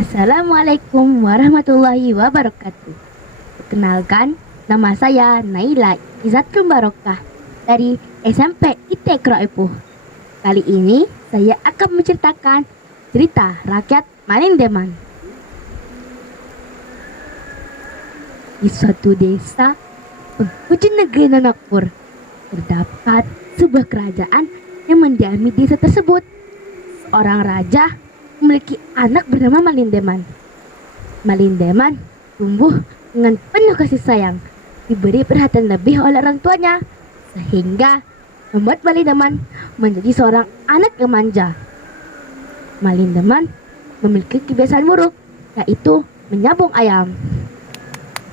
Assalamualaikum warahmatullahi wabarakatuh. Perkenalkan, nama saya Naila Izatul Barokah dari SMP Itekro Epuh. Kali ini saya akan menceritakan cerita rakyat Malindeman. Di suatu desa penghujung negeri Nonokpur terdapat sebuah kerajaan yang mendiami desa tersebut. Seorang raja memiliki anak bernama Malindeman. Malindeman tumbuh dengan penuh kasih sayang, diberi perhatian lebih oleh orang tuanya, sehingga membuat Malindeman menjadi seorang anak yang manja. Malindeman memiliki kebiasaan buruk, yaitu menyambung ayam.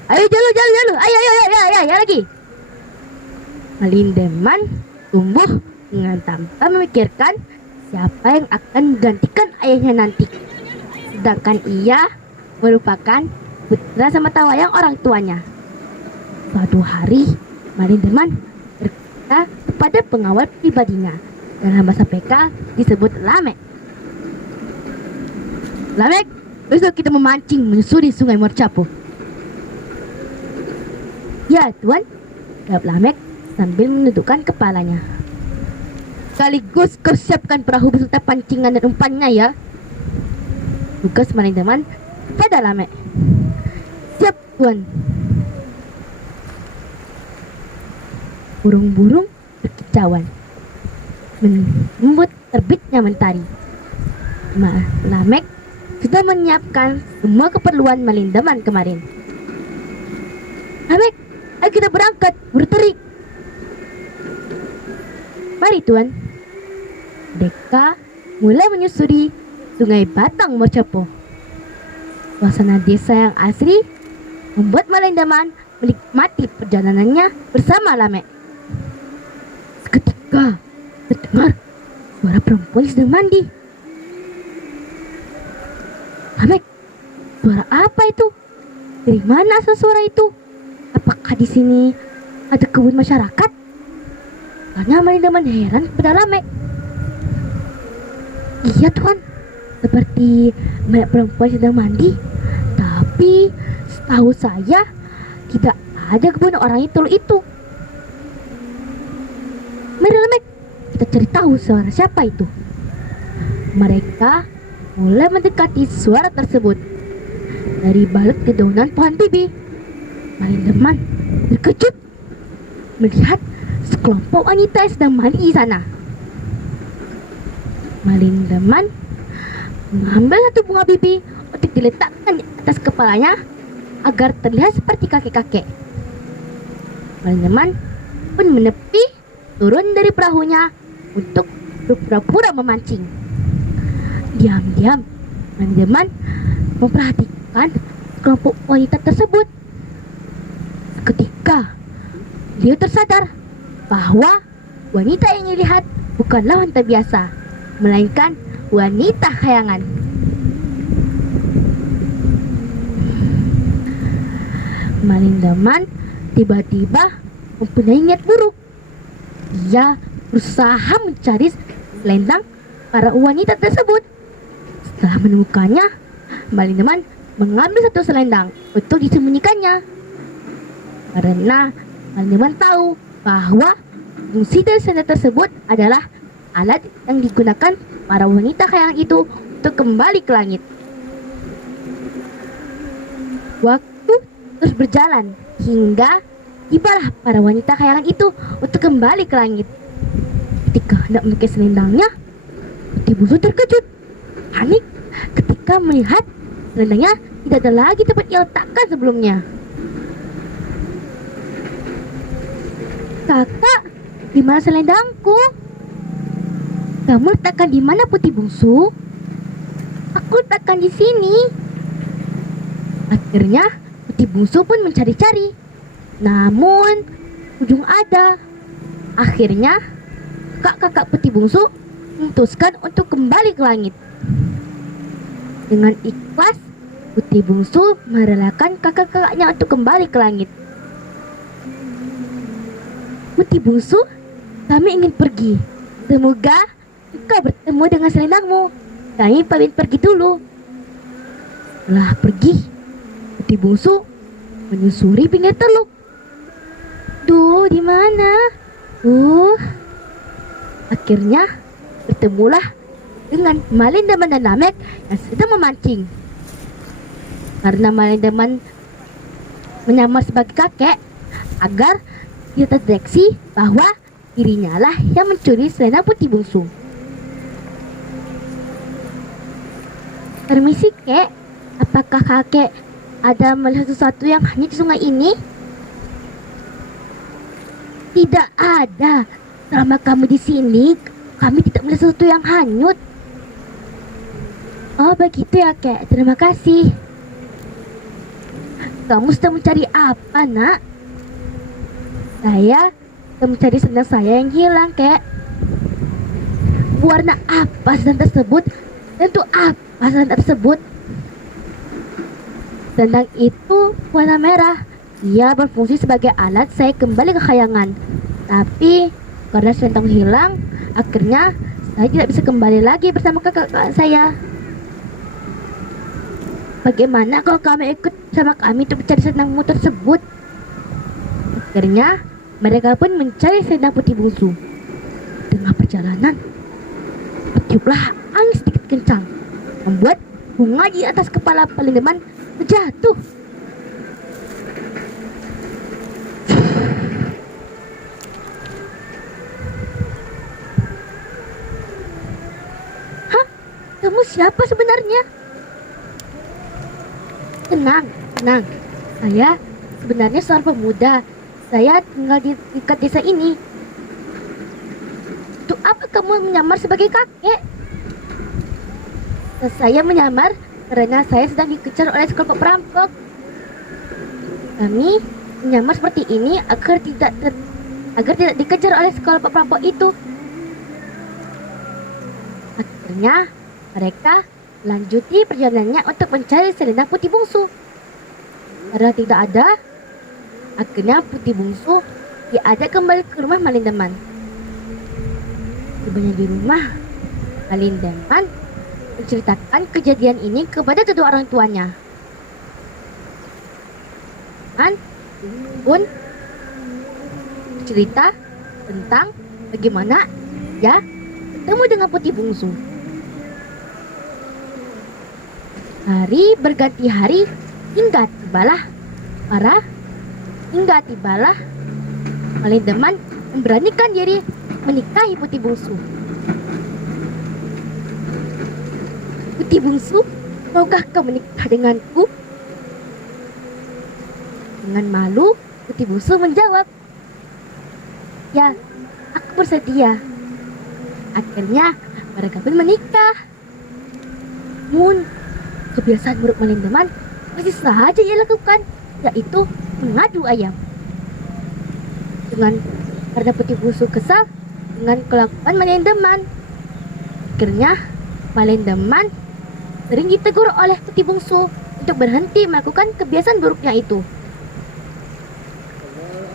Ayo jalu, ayo lagi. Malindeman tumbuh dengan tanpa memikirkan siapa yang akan menggantikan ayahnya nanti. Sedangkan ia merupakan putra sematawayang orang tuanya. Suatu hari, Malindeman berkata kepada pengawal pribadinya, dalam bahasa PK disebut Lamek. Lamek, besok kita memancing menyusuri sungai Mercapu. Ya tuan, jawab Lamek sambil menundukkan kepalanya. Sekaligus kau siapkan perahu beserta pancingan dan umpannya ya. Tugas Malindeman pada Lamek. Siap tuan. Burung-burung berkicauan menyambut terbitnya mentari. Lamek sudah menyiapkan semua keperluan Malindeman kemarin. Lamek, ayo kita berangkat, berterik. Mari tuan. Deka mulai menyusuri sungai Batang Mercapu. Suasana desa yang asri membuat Malindeman menikmati perjalanannya bersama Lamek. Seketika terdengar suara perempuan yang sedang mandi. Lamek, suara apa itu? Dari mana asal suara itu? Apakah di sini ada kebun masyarakat? Tanya Malindeman heran kepada Lamek. Iya tuan, seperti banyak perempuan sedang mandi. Tapi setahu saya tidak ada kebun orang itu. Mari Lamek, kita cari tahu suara siapa itu. Mereka mulai mendekati suara tersebut. Dari balik dedaunan pohon bibi, Malindeman terkejut melihat sekelompok wanita yang sedang mandi di sana. Malindeman mengambil satu bunga bibi untuk diletakkan di atas kepalanya agar terlihat seperti kakek-kakek. Malindeman pun menepi turun dari perahunya untuk berpura-pura memancing. Diam-diam Malindeman memperhatikan kelompok wanita tersebut. Seketika dia tersadar bahwa wanita yang dilihat bukanlah wanita biasa, melainkan wanita khayangan. Malindeman tiba-tiba mempunyai niat buruk. Ia berusaha mencari selendang para wanita tersebut. Setelah menemukannya, Malindeman mengambil satu selendang untuk disembunyikannya. Karena Malindeman tahu bahwa fungsi dari selendang tersebut adalah alat yang digunakan para wanita khayangan itu untuk kembali ke langit. Waktu terus berjalan hingga tibalah para wanita khayangan itu untuk kembali ke langit. Ketika hendak memakai selendangnya, Putih Bungsu terkejut, panik ketika melihat selendangnya tidak ada lagi tempat ia letakkan sebelumnya. Kakak, di mana selendangku? Kamu letakkan di mana Putih Bungsu? Aku letakkan di sini. Akhirnya Putih Bungsu pun mencari-cari, namun ujung ada. Akhirnya kakak Putih Bungsu memutuskan untuk kembali ke langit. Dengan ikhlas, Putih Bungsu merelakan kakak-kakaknya untuk kembali ke langit. Putih Bungsu, kami ingin pergi. Semoga engkau bertemu dengan selendangmu. Kami pamit pergi dulu. Setelah pergi, putih bungsu menyusuri pinggir teluk. Duh, di mana? Akhirnya bertemulah dengan Malindeman dan Namek yang sedang memancing. Karena Malindeman menyamar sebagai kakek agar tidak terdeteksi bahwa dirinya lah yang mencuri selendang putih bungsu. Permisi, kek. Apakah kakek ada melihat sesuatu yang hanyut di sungai ini? Tidak ada. Selama kami di sini, kami tidak melihat sesuatu yang hanyut. Oh, begitu ya, kek. Terima kasih. Kamu sedang mencari apa, nak? Saya sedang mencari selendang saya yang hilang, kek. Warna apa selendang tersebut? Dan untuk apa selendang tersebut? Selendang itu warna merah. Ia berfungsi sebagai alat saya kembali ke kayangan. Tapi karena selendang hilang, akhirnya saya tidak bisa kembali lagi bersama kakak saya. Bagaimana kalau kami ikut sama kami untuk mencari selendangmu tersebut? Akhirnya mereka pun mencari selendang putih bungsu. Tengah perjalanan, bertiuplah angin sedikit kencang, membuat bunga di atas kepala Malindeman terjatuh. Hah? Kamu siapa sebenarnya? Tenang. Saya sebenarnya seorang pemuda. Saya tinggal di dekat desa ini. Untuk apa kamu menyamar sebagai kakek? Saya menyamar karena saya sedang dikejar oleh sekelompok perampok. Kami menyamar seperti ini agar tidak dikejar oleh sekelompok perampok itu. Akhirnya mereka lanjuti perjalanannya untuk mencari selendang putih bungsu. Karena tidak ada, akhirnya putih bungsu diajak kembali ke rumah Malindeman. Tibanya di rumah, Malindeman menceritakan kejadian ini kepada kedua orang tuanya. Man pun cerita tentang bagaimana dia bertemu dengan putih bungsu. Hari berganti hari hingga tibalah Malindeman memberanikan diri menikahi putih bungsu. Putih bungsu, maukah kau menikah denganku? Dengan malu, putih bungsu menjawab, ya, aku bersedia. Akhirnya mereka pun menikah. Namun kebiasaan buruk Malindeman masih saja ia lakukan, yaitu mengadu ayam. Karena putih bungsu kesal dengan kelakuan Malindeman, akhirnya Malindeman sering ditegur oleh putih bungsu untuk berhenti melakukan kebiasaan buruknya itu.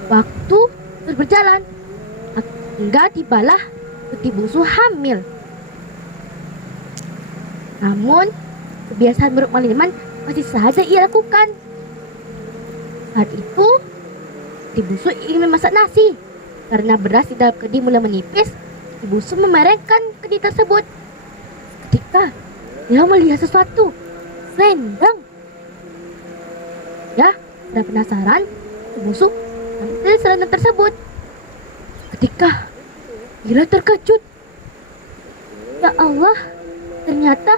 Waktu terus berjalan hingga tibalah putih bungsu hamil. Namun kebiasaan buruk Malindeman masih saja ia lakukan. Saat itu putih bungsu ingin memasak nasi. Karena beras di dalam kendi mulai menipis, putih bungsu memerengkan kendi tersebut. Ketika dia melihat sesuatu, selendang. Ya, karena penasaran, putih bungsu ambil selendang tersebut. Ketika dia terkejut, ya Allah, ternyata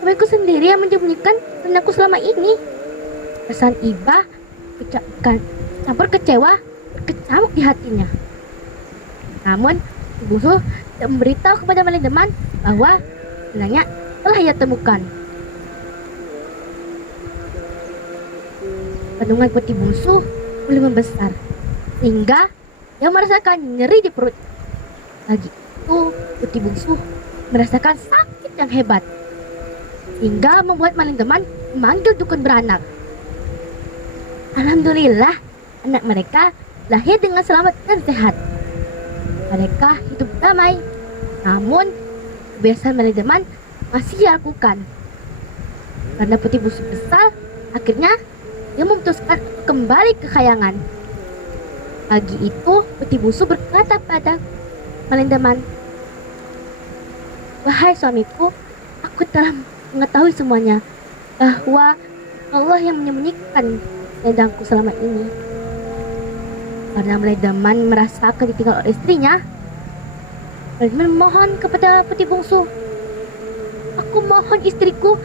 suamiku sendiri yang menyembunyikan selendangku selama ini. Perasaan iba campur kecewa berkecamuk di hatinya. Namun putih bungsu tidak memberitahu kepada Malindeman bahwa selendangnya telah ia temukan. Kandungan putih bungsu mulai membesar sehingga dia merasakan nyeri di perut. Lagi itu putih bungsu merasakan sakit yang hebat hingga membuat Malindeman memanggil dukun beranak. Alhamdulillah, anak mereka lahir dengan selamat dan sehat. Mereka hidup damai. Namun kebiasaan Malindeman masih dilakukan. Karena Putih Bungsu kesal, akhirnya dia memutuskan kembali ke kayangan. Pagi itu Putih Bungsu berkata pada Malindeman, "Wahai suamiku, aku telah mengetahui semuanya, bahwa Allah yang menyembunyikan selendangku selama ini." Karena Malindeman merasa akan ditinggal oleh istrinya, Malindeman memohon kepada Putih Bungsu, "Aku mohon istriku,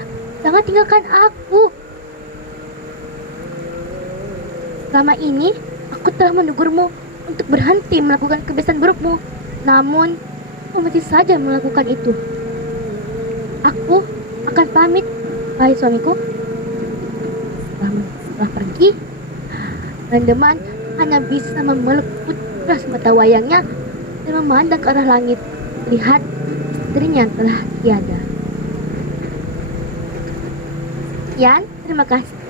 jangan tinggalkan aku. Selama ini aku telah menegurmu untuk berhenti melakukan kebiasaan burukmu, namun kamu masih saja melakukan itu. Aku akan pamit, wahai suamiku." Setelah pergi, Malindeman hanya bisa memeluk putra semata wayangnya dan memandang ke arah langit, melihat istrinya telah tiada. Sekian, terima kasih.